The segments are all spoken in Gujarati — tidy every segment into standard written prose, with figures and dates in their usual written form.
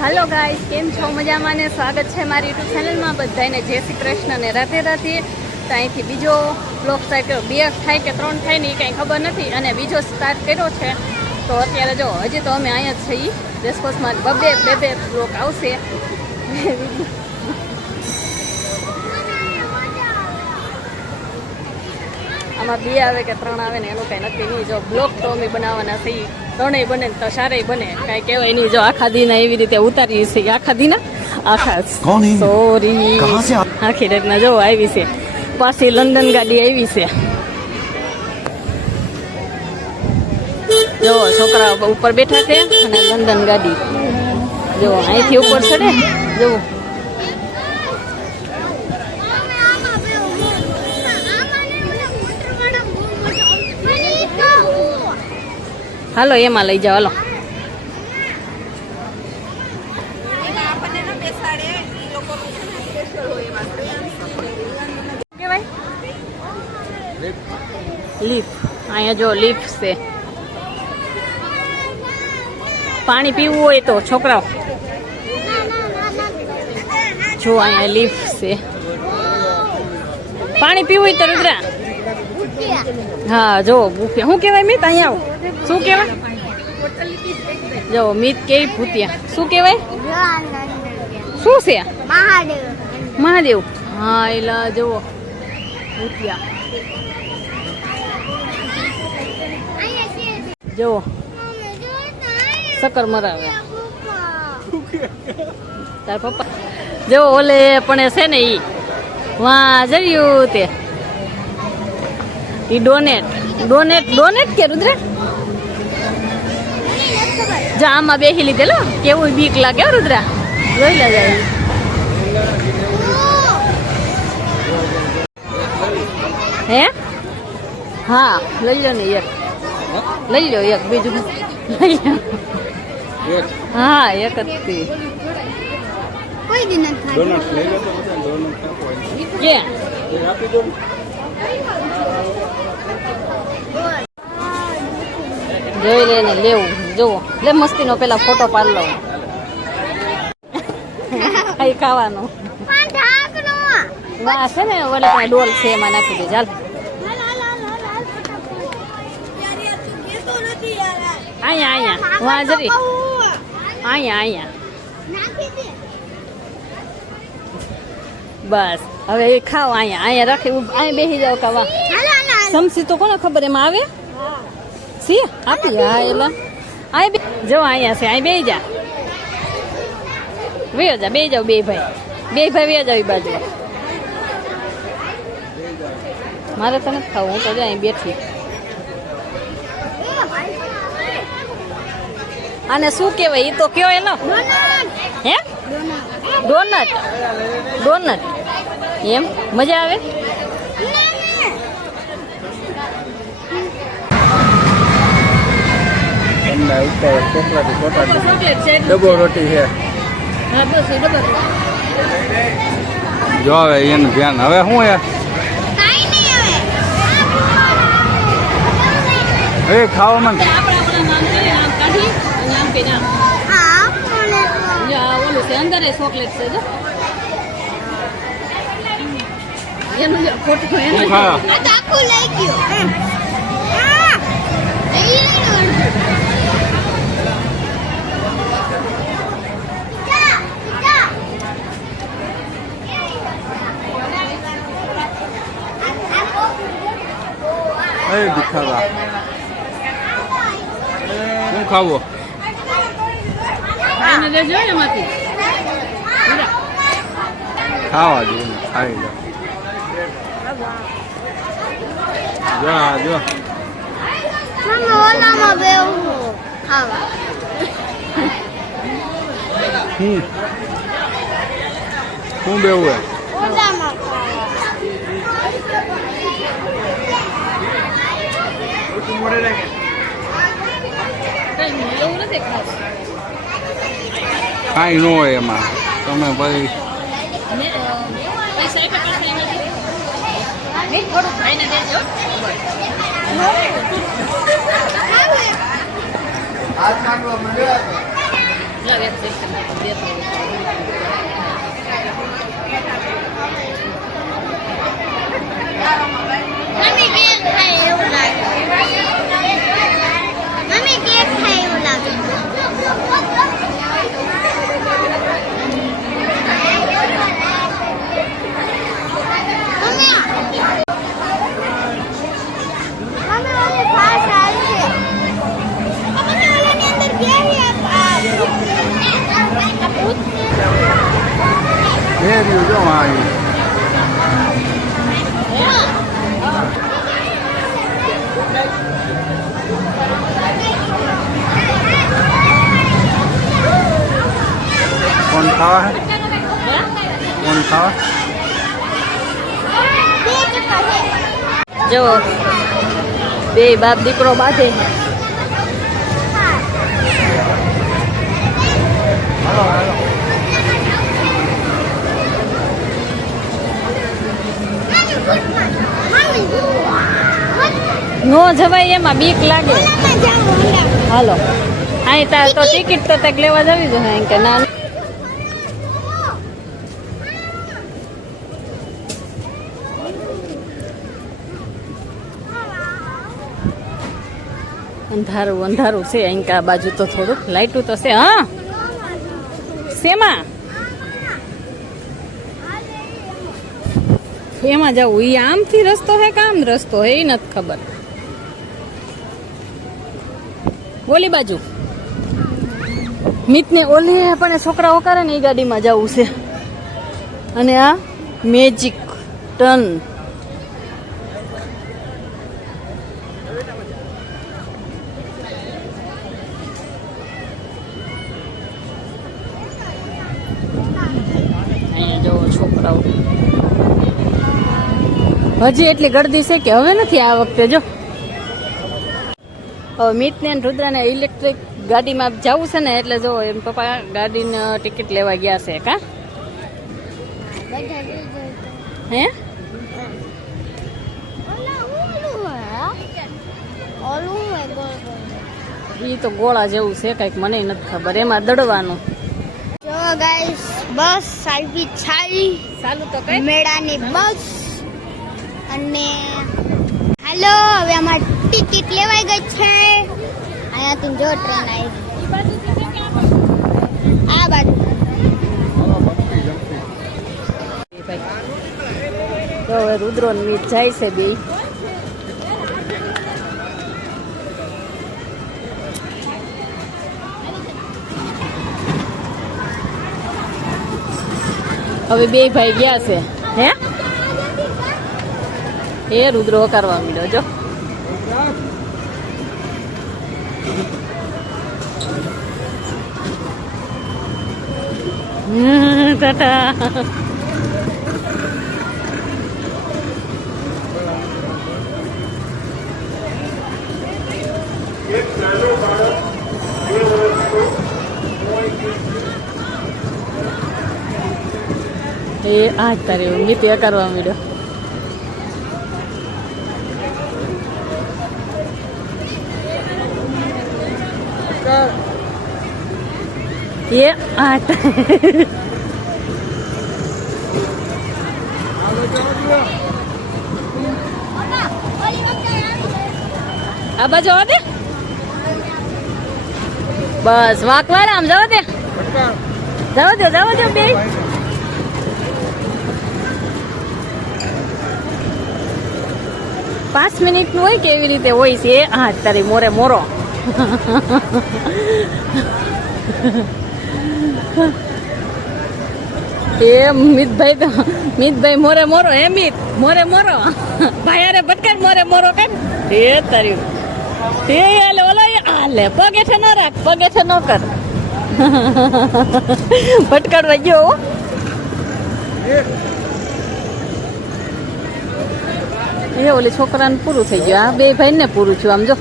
हेलो गाइस, केम छो मजामां ने स्वागत है मारी यूट्यूब चैनल में। बधाने जय श्री कृष्ण ने राधे राधे। तो अहींथी बीजो ब्लॉग स्टार्ट कर्यो, 2 थाय के 3 थाय ने कंई खबर नथी अने बीजो स्टार्ट कर्यो छे। तो अत्यारे जो हजी तो अमे अहींया ज छीए रेसकोर्स में। बे ब्लॉग आवशे। आमां 2 आवे के 3 आवे ने एनुं कंई नक्की नहीं। जो ब्लॉग तो अमे बनाववाना छीए, 3 बने तो 4 बने, कई कहेवाय नहीं। जो आखा दीना एवी रीते उतारीए छीए। आखा दीना आखा सॉरी आखी रातना जो आवी छे। पाછી लंडन गाड़ी આવી છે। જો છોકરા ઉપર બેઠા છે અને લંડન ગાડી જો અહીંથી ઉપર ચડે જો। હાલો એમાં લઈ જાઓ હાલો। लिफ्ट अँ जो लिफ्ट से पानी पीवू हो तो छोकरा जो अँ लिफ्ट से पानी पीवू तो रुद्रा हाँ जो बुफे शू कहवाय मीत अँ आओ शू कहवाय जो मीत के भूतिया शू कहवाय शू से महादेव हाँ एला जो भूतिया जो शक्कर मरावे तार पप्पा जो ओले पण छे ने ई वहाँ जर्यु ते ई डोनेट के रुद्र जा आमा बेही लीधेलो केवुं बीक लागे हो रुद्रा जोई ले जाय हे हाँ लई लो ने एक लई लो एक बीजू लई लो हाँ एक थी कोई दिन था डोनट ले लो तो डोनट का कोई ये आपी दो જોઈ લેને લેવું જો લે મસ્તી નો પેલા ફોટો પાડ લો આઈ ખાવાનો માં ઢાકનો વા છે ને ઓલે ડોલ છે એમાં નાખી દે ચાલ आया आया वहाँ जरी आया आया बस હવે એ ખાઓ આયા આયા રાખે આયા બેસી જાવ કાવા સમસી તો કોને ખબર એમાં આવે સી આપી હા એલા આય જો આયા છે આય બેસી જા વેયો જા બેસી જાવ બે ભાઈ વેયો જાવ એ બાજુ મારે તો નથી ખાવું હું તો જો અહીં બેઠી आने शू कहवाय ई तो क्यों एनो हे डोनट डोनट एम मजा आवे डबो रोटी है हां बस डबो जो आवे एनु ध्यान हवे हूं यार काई नहीं हवे ए खाओ मन हाँ या ओलू से अंदर है चॉकलेट से जो ये मुझे फोटो है ना आ आखो लई गयो हां ए दिखावा હું ખાવો આને લેજો એમાંથી ખાવા દે ખાઈ લો જા જો મમ્મા ઓલામાં બેહું ખાવા હું બેહું હે ઓલામાં ખાવા મોડે લાગે કાંઈ ન હોય એમાં તમે પછી कौन खावा है कौन खावा જો બે બાપ દીકરો બાંધે નો જવાય એમાં બીક લાગે હાલો અહીં તો ટિકિટ તો તક લેવા જવી જોઈએ કે ના અંધારું અંધારું છે અહીં આ બાજુ તો થોડુંક લાઈટું તો છે હા શેમાં એમાં જવું એ આમથી રસ્તો હે કે આમ રસ્તો હે એ નથી ખબર ઓલી બાજુ મિતને ઓલી પણ છોકરાઓ કરે ને એ ગાડીમાં જવું છે અને આ મેજિક ટર્ન છોકરાઓ હજી એટલી ગળદી છે કે હવે નથી આ વખતે જો હવે મીતને રુદ્રાને ઇલેક્ટ્રિક ગાડીમાં જવું છે ને એટલે જો એમ પપ્પા ગાડીની ટિકિટ લેવા ગયા છે કા હે ઈ તો ગોળા જેવું છે કઈક મને નથી ખબર એમાં દડવાનું ગાઈસ બસ આવી છાઈ ચાલુ તો કઈ મેળાની બસ અને હાલો હવે અમાર ટિકિટ લેવાઈ ગઈ છે અહીંયાથી જો ટ્રેન આવી આ બાજુ તો હવે રુદ્રો ને મીત જાય છે બે હવે બે ભાઈ ગયા છે હે એ રુદ્રો કરવા માંડ્યો જો ટાટા એ આ તારે મિત્ય કરવા માંડ્યો એ આ આ બાજુ આવા દે બસ વાંકવાળા આમ જવા દે જવા દે બે પાંચ મિનિટ નું હોય કેવી રીતે હોય છે હા તારી મોરે મોરો એ મિતભાઈ મોરે મોરો હે મિત મોરે મોરો ભાઈ અરે ભટકાડ મોરે મોરો કેમ એ તારી એ આલે ઓલા આલે પગે છે ન રાખ પગે છે ન કર ભટકાડવા ગયો એ ઓલી છોકરાને પૂરું થઈ ગયું આ બે ભાઈ ને પૂરું થયું આમ જો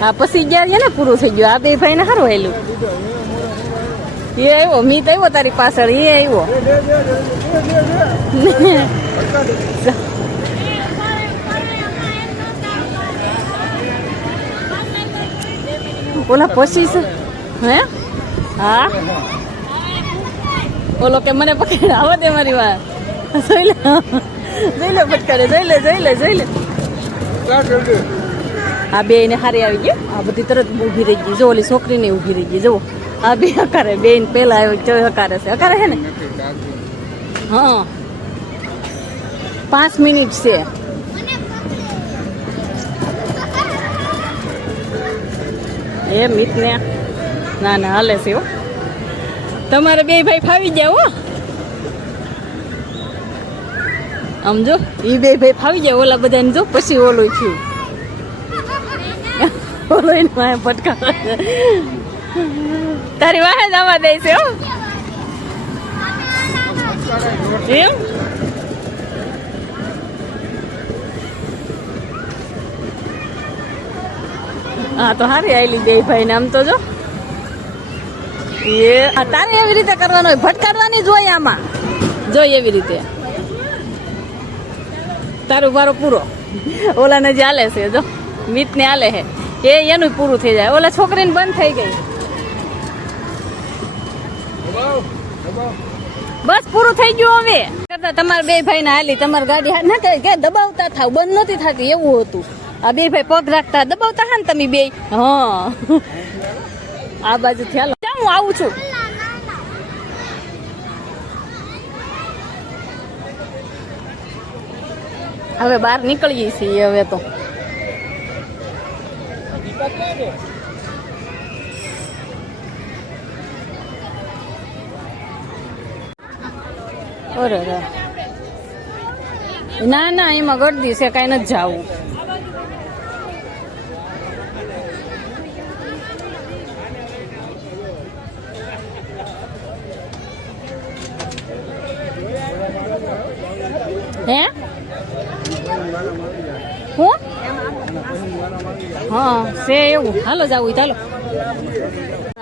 આ પછી ગયા છે ને પૂરું થઈ ગયું આ બે ભાઈ ને સારું હેલું એ આવ્યો મીત આવ્યો તારી પાછળ એ આવ્યો ઓલા પછી છે હે હા ઓલો કે મને પકડ આવો દે મારી વાત જોઈ લે ફટકારે જોઈ લે આ બે ને હારી આવી ગઈ આ બધી તરત ઊભી રહી ગઈ જો ઓલી છોકરીને ઊભી રહી ગઈ જો આ બે હકારે બેન પેલા આવ્યો હકારે છે ને હા 5 મિનિટ છે એ મિતને ના હાલે છે હો તમારે બે ભાઈ ફાવી જાવ હો આમ જો એ બે ભાઈ ફાવી જાય ઓલા બધાને જો પછી ઓલું થયું ઓલો એને વાહે પટકા તારી વાહે જ આવવા દે છે હો એમ હા તો હારી આવેલી બે ભાઈ ને આમ તો જો એ તારે એવી રીતે કરવાનું હોય ભટકાડવાની જ હોય આમાં જોઈ એવી રીતે તારું વારો પૂરો ઓલાને જે હાલે છે જો મિત ને હાલે છે એ એનું પૂરું થઈ જાય ઓલા છોકરીને બંધ થઈ ગઈ બસ પૂરું થઈ ગયું હવે કરતા તમારા બે ભાઈ ને હાલી તમારી ગાડી ના કે દબાવતા થાવ બંધ નહોતી થતી એવું હતું આ બે ભાઈ પગ રાખતા દબાવતા હા ને તમે બે હા આ બાજુ થયા હું આવું છું હવે બહાર નીકળીએ છીએ હવે તો અરે ના એમાં ગળદી છે કઈ નથી જાવું હે હું હા છે એવું હાલો જાવું ચાલો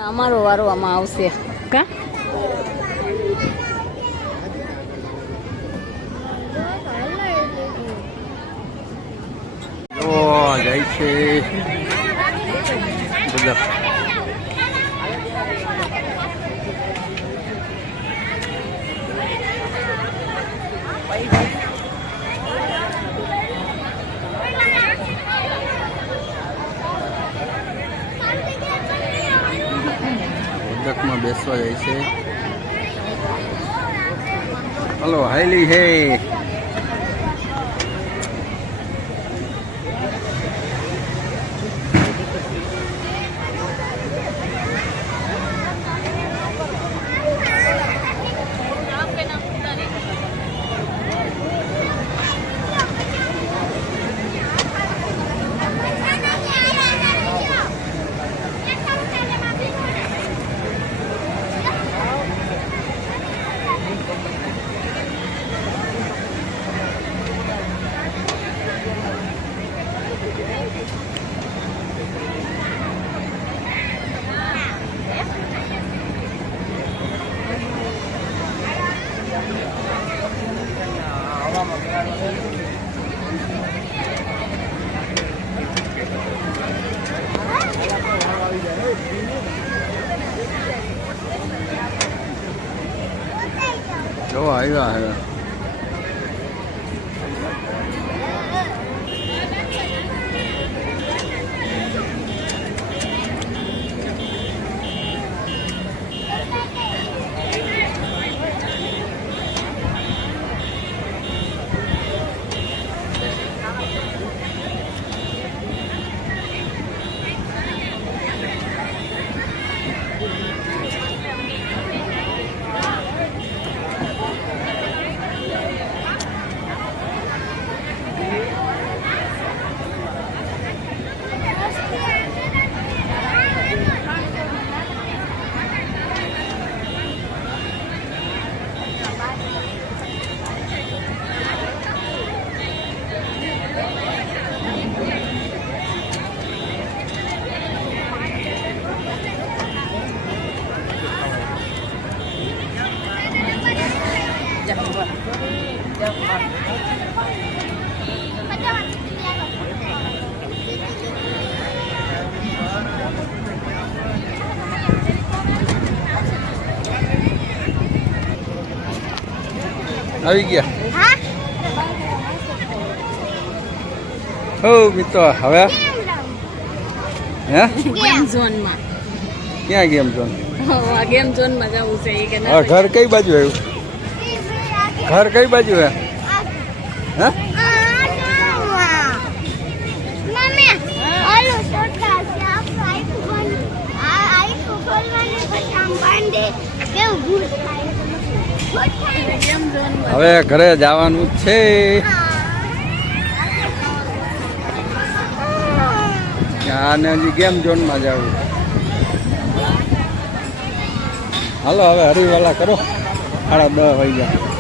અમારો વારો આમાં આવશે કા જાય છે બધા માં બેસવા જાય છે હલો હાઈલી હે જો આવ્યા હે આવી ગયા. હા હો મિત્રો હવે હે ગેમ ઝોનમાં ક્યાં ગેમ ઝોન? આ ગેમ ઝોનમાં જવું છે એ કે હા ઘર કઈ બાજુ આવ્યું? ઘર કઈ બાજુ હે? હે મમ્મી ઓલો છોટા છે આપણે આઈ ખોલવાને પછી આમ બાંધે કેવું ભૂત થાય ભૂત થાય ગેમ ઝોનમાં હવે ઘરે જવાનું જ છે. આને હજી ગેમ ઝોનમાં જવું. હાલો હવે હરીવાલા કરો. 10:30 વાગ્યા.